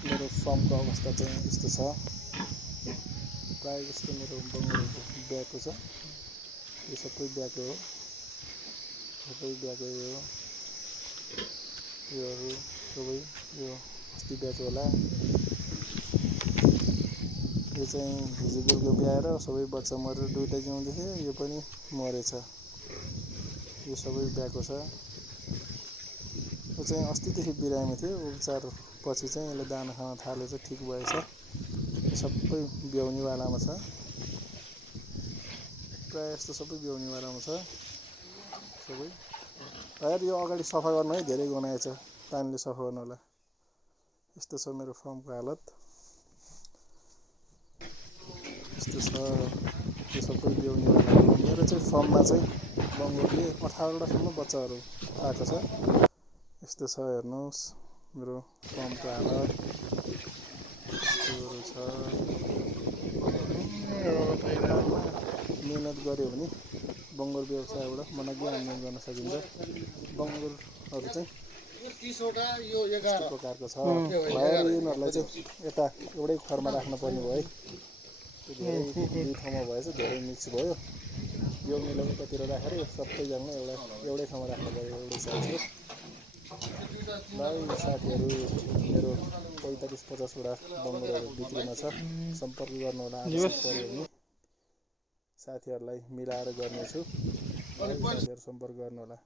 मेरो फर्मको अवस्था चाहिँ यस्तो छ। प्रायः जस्तो मेरो बङ्गुरहरूको ब्याएको छ। यो सबै ब्याएको हो, सबै ब्याएको यो योहरू सबै यो अस्ति ब्याएको होला। यो चाहिँ हिजो बेलुका ब्याएर सबै बच्चा मरेर दुईटा जिउँदै थियो, यो पनि मरेछ। यो सबै ब्याएको छ। यो चाहिँ अस्तिदेखि बिरामी थियो, उपचार पछि चाहिँ यसले दाना खान थालेछ, ठिक भएछ। यो सबै ब्याउनेवालामा छ, प्रायः जस्तो सबै ब्याउनेवालामा छ सबै। भाइहरू यो अगाडि सफा गर्नु है, धेरै गनाएछ, पानीले सफा गर्नु होला। यस्तो छ मेरो फर्मको हालत, यस्तो छ। यो सबै ब्याउनेवाला हो। मेरो चाहिँ फर्ममा चाहिँ बङ्गुरले 18वटासम्म बच्चाहरू आएको छ। यस्तो छ, हेर्नुहोस् मेरो फर्मको हालत यस्तोहरू छ। मेहनत गऱ्यो भने बङ्गुर व्यवसायबाट मनग्गे आम्दानी गर्न सकिन्छ। बङ्गुरहरू चाहिँ यस्तो प्रकारको छ। भाइहरू यिनीहरूलाई चाहिँ यता एउटै घरमा राख्नुपर्ने भयो है। धेरै दुई ठाउँमा भएछ, धेरै मिक्स भयो। ब्याउनेलाई एकातिर राखेर सबैजना एउटै ठाउँमा राख्नु पऱ्यो, एउटै साइजको। भाइ साथीहरू मेरो 45-50वटा बङ्गुरहरू बिक्रीमा छ, सम्पर्क गर्नु होला। आवश्यक पर्यो भने साथीहरूलाई मिलाएर गर्नेछु, साथीहरू सम्पर्क गर्नु होला।